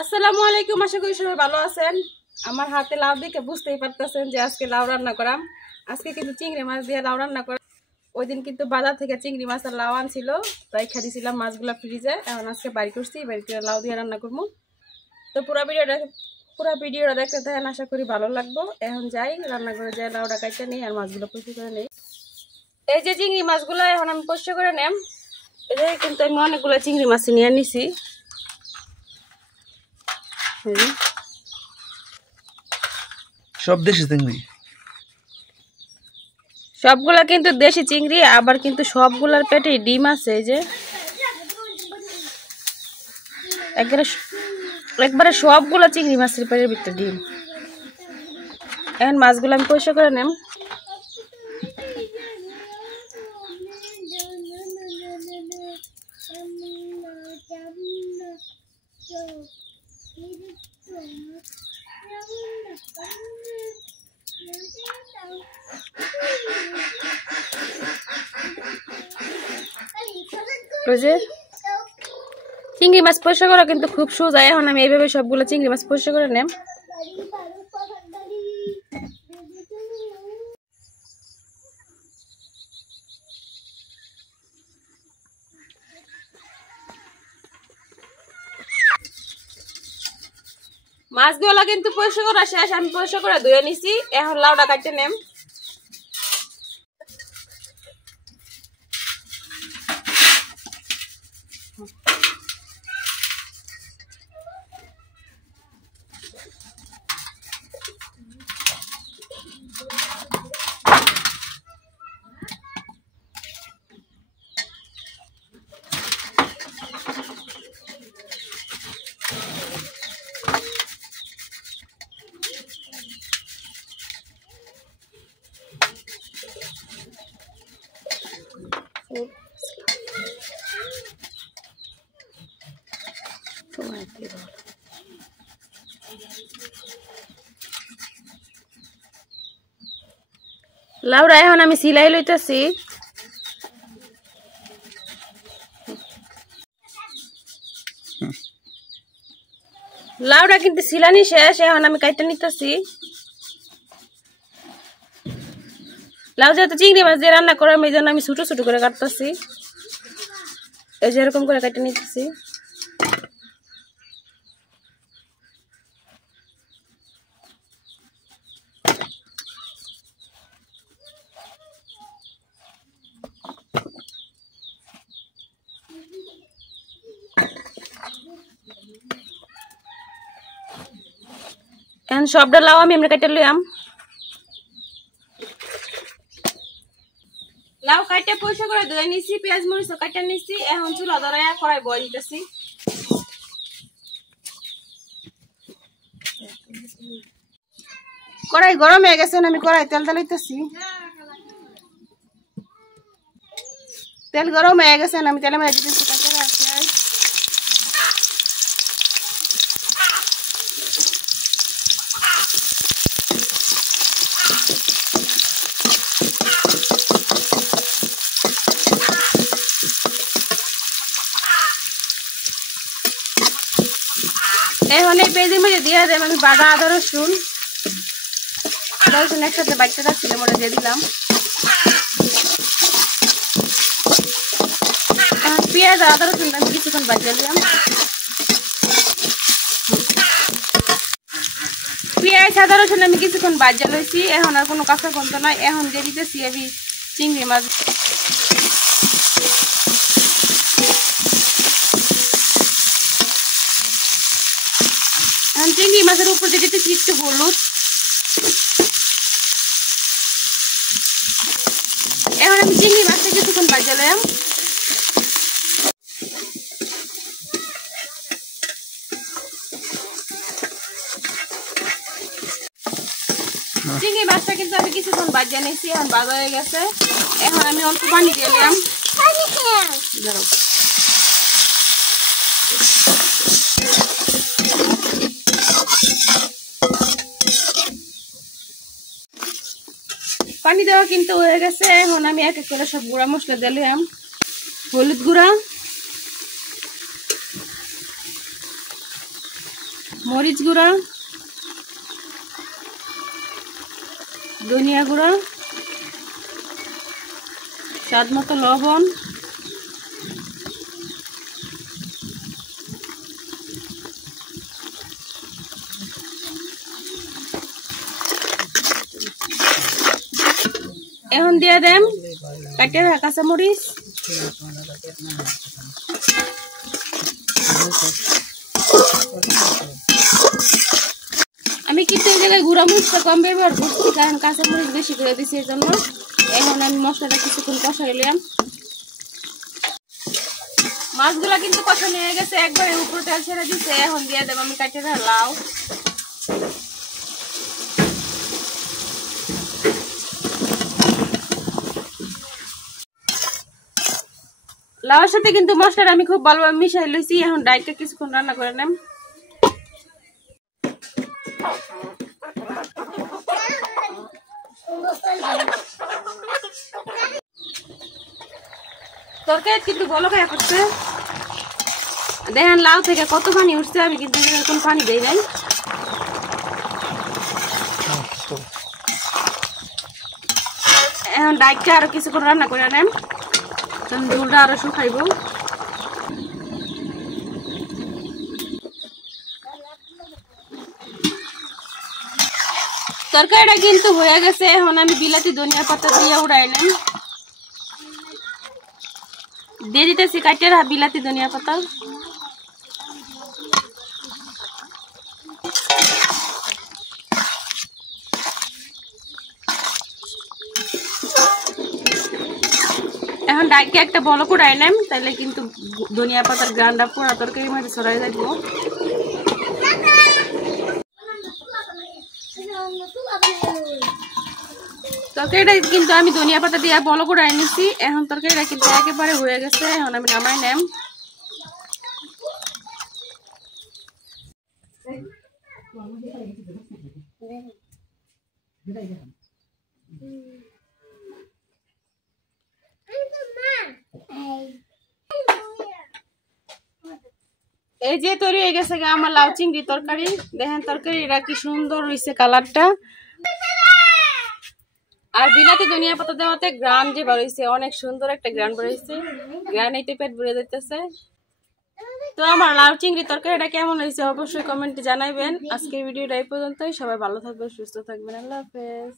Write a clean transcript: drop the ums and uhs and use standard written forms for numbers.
আসসালামু আলাইকুম, আশা করি সবাই ভালো আছেন। আমার হাতে লাউ দেখে বুঝতেই পারতেছেন যে আজকে লাউ রান্না করাম। আজকে কিন্তু চিংড়ি মাছ দিয়ে লাউ রান্না করা। ওই দিন কিন্তু বাজার থেকে চিংড়ি মাছ আর লাউ আনছিল, তাই খাইছিলাম মাছগুলো ফ্রিজে। এখন আজকে বাড়ি করছি, বাড়িতে লাউ দিয়ে রান্না করবো। তো পুরো ভিডিওটা দেখতে থাকেন, আশা করি ভালো লাগবো। এখন যাই রান্না করে যাই, লাউটা কাটতে নেই আর মাছগুলো পরিষ্কার করে নেই। এই যে চিংড়ি মাছগুলো এখন আমি পরিষ্কার করে নেম। এই যে কিন্তু আমি অনেকগুলো চিংড়ি মাছ নিয়ে নিছি। সব দেশি চিংড়ি, সবগুলা কিন্তু দেশি চিংড়ি, আবার কিন্তু সবগুলার পেটে ডিম আছে। এই যে একবারে সবগুলা চিংড়ি মাছের পেটের ভিতরে ডিম। এখন মাছগুলো আমি পরিষ্কার করে নেম। চিংড়ি মাছ পরিষ্কার করা কিন্তু খুব সোজা। এখন আমি এইভাবে সবগুলো চিংড়ি মাছ পরিষ্কার করে নেম। মাছগুলো কিন্তু পরিষ্কার করা শেষ, আমি পরিষ্কার করে ধুয়ে নিছি। এখন লাউটা কাটতে নেম। লাউটা এখন আমি সিলাই লইতেছি। লাউটা কিন্তু সিলানি শেষ, এখন আমি কাইটা নিতেছি। লাউ যেহেতু চিংড়ি মাছ দিয়ে রান্না করার, এই জন্য আমি ছোট ছোট করে কাটতেছি। এই যে এরকম করে কাটে নিতেছি। এখন সবটা লাউ আমি আমরা কাটে লইয়াম। লাউ কাটে পয়সা করে ধুয়ে নিছি, পেঁয়াজ মরিচ কাটে নিছি। এখন চুলা ধরে কড়াই বয় দিতেছি। কড়াই গরম হয়ে গেছে, আমি কড়াই তেল দিতেছি। তেল গরম হয়ে গেছে, আমি তেলের মধ্যে দিতেছি কাঁচা পেঁয়াজ। এখন এই পেঁয়াজের মধ্যে দিয়ে দেব আমি বাটা আদা রসুন একসাথে বাড়তে রাখছিলাম, ওটা দিয়ে দিলাম। পেঁয়াজ আদা রসুন আমি কিছুক্ষণ বাজিয়ে দিলাম। পেঁয়াজ আদা রসুন আমি কিছুক্ষণ বাজিয়ে লইছি। এখন আর কোনো কাঁচা গন্ধ নয়। এখন দিয়ে দিতেছি আমি চিংড়ি মাছ। এখন চিংড়ি মাছের উপর দিয়ে দিতেছি একটু হলুদ। এখন আমি চিংড়ি মাছটা কিছুক্ষণ বাজালাম। চিংড়ি মাছটা কিন্তু আমি কিছুক্ষণ বাজিয়ে নিয়েছি, এখন বাজা হয়ে গেছে। এখন আমি অল্প পানি দিয়ে দিলাম। পানি দেওয়া কিন্তু হয়ে গেছে। এখন আমি এক এক করে সব গুঁড়া মশলা দিলাম। হলুদ গুঁড়া, মরিচ গুঁড়া, ধনিয়া গুঁড়া, স্বাদ মতো লবণ, এখন দিয়ে দেন কাটে রাখা কাঁচামরিচ, আমি কিন্তু এই জায়গায় গুঁড়া মরিচটা কম ব্যবহার করছি কারণ কাঁচামরিচ বেশি করে দিচ্ছি এই জন্য। এখন আমি মশলাটা কিছুক্ষণ কষাইলাম। মাছগুলা কিন্তু কষানো হয়ে গেছে, একবারে উপরে তেল ছেড়ে দিচ্ছে। এখন দিয়ে দেব আমি কাটে রাখা লাউ, লাউর সাথে কিন্তু মশলাটা আমি খুব ভালোভাবে মিশাই লইছি। এখন ডাইটটা কিছুক্ষণ রান্না করে নেব। তরকারি কিন্তু বলক হয়ে করছে, দেখেন লাউ থেকে কত পানি উঠছে। আমি কিন্তু কোনো পানি দেই নাই। এখন ডাইটটা আরো কিছুক্ষণ রান্না করে নেন, ঝোলটা আরো শুকাইব। তরকারিটা কিন্তু হয়ে গেছে। এখন আমি বিলাতি ধনিয়া পাতা দিয়ে উড়াই নেন, দিয়ে দিতেছি কাটিয়ে রাখা বিলাতি ধনিয়া পাতা। এখন ডাইকে একটা বলক উড়াই নেন, তাহলে কিন্তু ধনিয়া পাতার গ্রানটা পুরো তরকারির মধ্যে ছড়াই যাইব। তরকারিটা কিন্তু আমি ধনিয়া পাতা দিয়ে বলক উড়াই নিছি। এখন তরকারিটা কিন্তু একেবারে হয়ে গেছে। এখন আমি নামাই নেম। এই যে তৈরি হয়ে গেছে আমার লাউ চিংড়ি তরকারি। দেখেন তরকারিটা কি সুন্দর হয়েছে কালারটা, আর বিলাতি ধনিয়া পাতা দেওয়াতে গ্রান যে বেরোইছে, অনেক সুন্দর একটা গ্রান বেরোইছে। গ্রান এইতে পেট ভরে যাইতেছে। তো আমার লাউ চিংড়ি তরকারিটা কেমন হয়েছে অবশ্যই কমেন্টে জানাইবেন। আজকের ভিডিওটা এই পর্যন্তই। সবাই ভালো থাকবেন, সুস্থ থাকবেন। আল্লাহ হাফেজ।